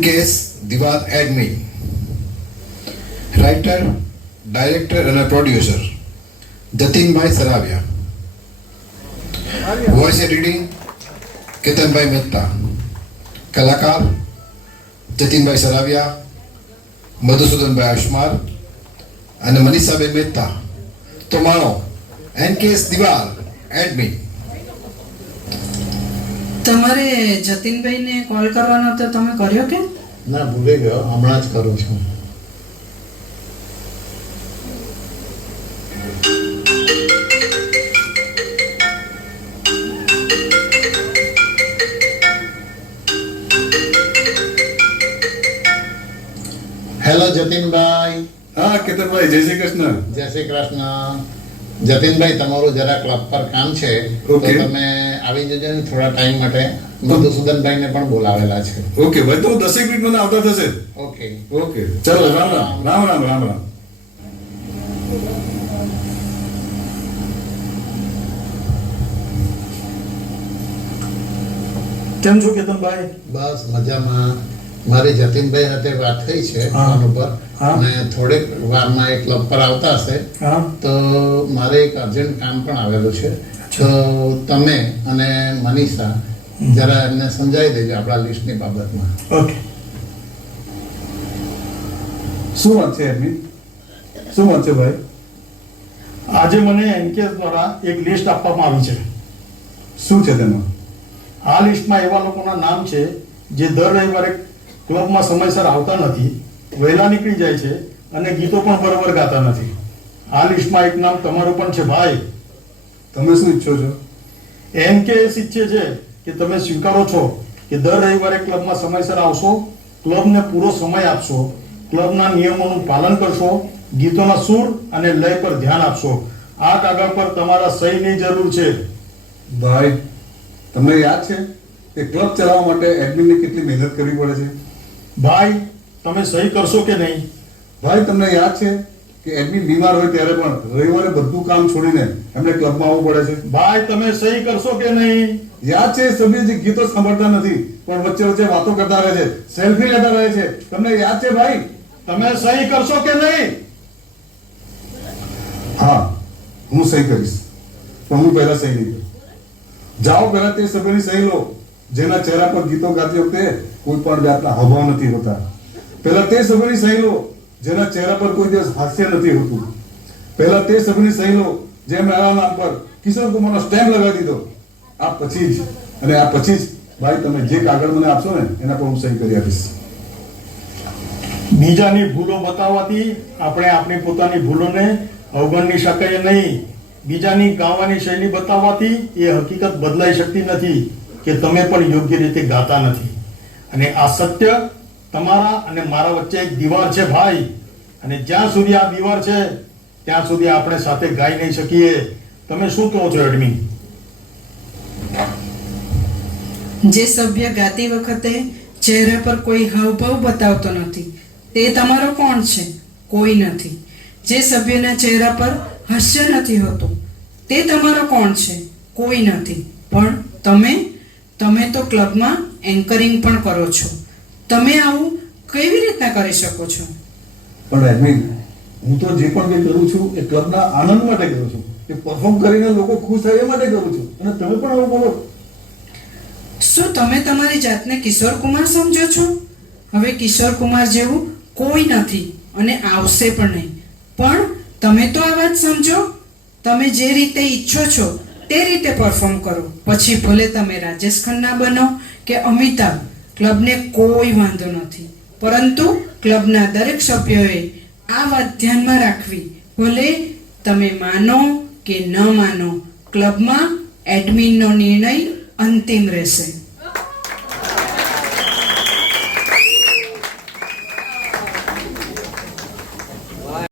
NKS Diwar admin, writer, director and a producer Jatinbhai Saravia, voice editing Ketanbhai Mehta, કલાકાર જતીનભાઈ સરાવિયા, મધુસૂદનભાઈ અશમાર અને મનીષાબેન મહેતા. તો માણો NKS દિવાર admin. તમારે જતીનભાઈને call કરવાનો હતો, તમે કર્યો કે ના? ભૂલી ગયો, હમણાં જ કરું છું. હેલો જતીનભાઈ. હા કેતનભાઈ, જય શ્રી કૃષ્ણ. જય શ્રી કૃષ્ણ. જતીનભાઈ, તમારું જરા ક્લબ પર કામ છે, તો Okay. તમે આવી જજો ને થોડા ટાઈમ માટે. મધુસૂદનભાઈને પણ બોલાવેલા છે. ઓકે ભાઈ, તો 10 મિનિટ મને આવતા થશે. ઓકે ઓકે, ચાલો, રામ રામ રામ રામ રામ રામ. કેમ છો કેતનભાઈ? બસ મજામાં. મારી જતીનભાઈ સાથે વાત થઈ છે હા. ફોન ઉપર, હા. અને થોડીક વારમાં એ ક્લબ પર આવતા હશે. હા, તો મારે એક અર્જન્ટ કામ પણ આવેલું છે, તો તમે અને મનીષા જરા એમને સમજાવી દેજો આપણા લિસ્ટની બાબતમાં. ઓકે. શું વાત છે એડમિન? શું વાત છે ભાઈ? આજે મને NKS દ્વારા એક લિસ્ટ આપવામાં આવી છે. શું છે તેમાં? આ લિસ્ટમાં એવા લોકોના નામ છે જે દર રવિવારે ક્લબમાં સમયસર આવતા નથી, વહેલા નીકળી જાય છે અને ગીતો પણ બરોબર ગાતા નથી. આ લિસ્ટમાં એક નામ તમારું પણ છે ભાઈ. તમે શું ઈચ્છો છો? NKS ઈચ્છે છે કે તમે સ્વીકારો છો કે દર રવિવારે ક્લબમાં સમયસર આવશો, ક્લબને પૂરો સમય આપશો, ક્લબના નિયમોનું પાલન કરશો, ગીતોના સૂર અને લય પર ધ્યાન આપશો. આ કાગળ પર તમારા સહીની જરૂર છે. ભાઈ, તમને યાદ છે કે ક્લબ ચલાવવા માટે એડમિનને કેટલી મહેનત કરવી પડે છે? ભાઈ, તમે સહી કરશો કે નહીં? ભાઈ, તમને યાદ છે કે એડમિન બીમાર હોય ત્યારે પણ રવિવારે બધું કામ છોડીને એમને ક્લબમાં આવવું પડે છે? ભાઈ, તમે સહી કરશો કે નહીં? યાદ છે, સભ્ય જે ગીતો સાંભળતા નથી પણ વચ્ચે વચ્ચે વાતો કરતા રહે છે, સેલ્ફી લેતા રહે છે. તમને યાદ છે ભાઈ? તમે સહી કરશો કે નહીં? હા, હું સહી કરીશ, પણ હું પહેલા સહી નહીં કરું. જાઓ, પહેલા તે સભ્યની સહી લો જેના ચહેરા પર ગીતો ગાતી વખતે કોઈ પણ જાતના હાવભાવ નથી હોતા. પહેલા તે સભ્યની સહી લો જેના ચહેરા પર કોઈ દિવસ હાસ્ય નથી હોતું. પહેલા તે સભ્યની સહી લો જે મારા નામ પર કિશોર કુમારનો સ્ટેમ્પ લગાવી દીધો. આ પછી જ ભાઈ, તમે જે કાગળ મને આપશો ને એના પર હું સહી કરી આપીશ. બીજાની ભૂલો બતાવવાથી આપણે આપણી પોતાની ભૂલોને અવગણી શકાય નહીં. બીજાની ગાવાની શૈલી બતાવવાથી એ હકીકત બદલાઈ શકતી નથી કે તમે પણ યોગ્ય રીતે ગાતા નથી. અને આ સત્ય તમારા અને મારા વચ્ચે એક દીવાર છે ભાઈ, અને જ્યાં સુધી આ દીવાર છે ત્યાં સુધી આપણે સાથે ગાઈ નહીં શકીએ. તમે શું કહો છો એડમિન? જે સભ્ય ગાતી વખતે ચહેરા પર કોઈ હાવભાવ બતાવતો નથી તે તમારો કોણ છે? કોઈ નથી. જે સભ્યના ચહેરા પર હાસ્ય નથી હોતું તે તમારો કોણ છે? કોઈ નથી. પણ તમે તો ક્લબમાં એન્કરિંગ પણ કરો છો. તમે આવું કેવી રીતના કરી શકો છો? પણ એડમિન, હું તો જે પણ કંઈ કરું છું એ ક્લબના આનંદ માટે કરું છું, એ પરફોર્મ કરીને લોકો ખુશ થાય એ માટે કરું છું. અને તમે પણ આવું બોલો? શું તમે તમારી જાતને કિશોર કુમાર સમજો છો? હવે કિશોર કુમાર જેવું કોઈ નથી અને આવશે પણ નહીં. પણ તમે તો આ વાત સમજો. તમે જે રીતે ઈચ્છો છો તે રીતે પરફોર્મ કરો. પછી ભલે તમે રાજેશ ખન્ના બનો કે અમિતાભ, ક્લબને કોઈ વાંધો નથી. પરંતુ ક્લબના દરેક સભ્યોએ આ વાત ધ્યાનમાં રાખવી. ભલે તમે માનો કે ન માનો, ક્લબમાં એડમિનનો નિર્ણય અંતિમ રહેશે.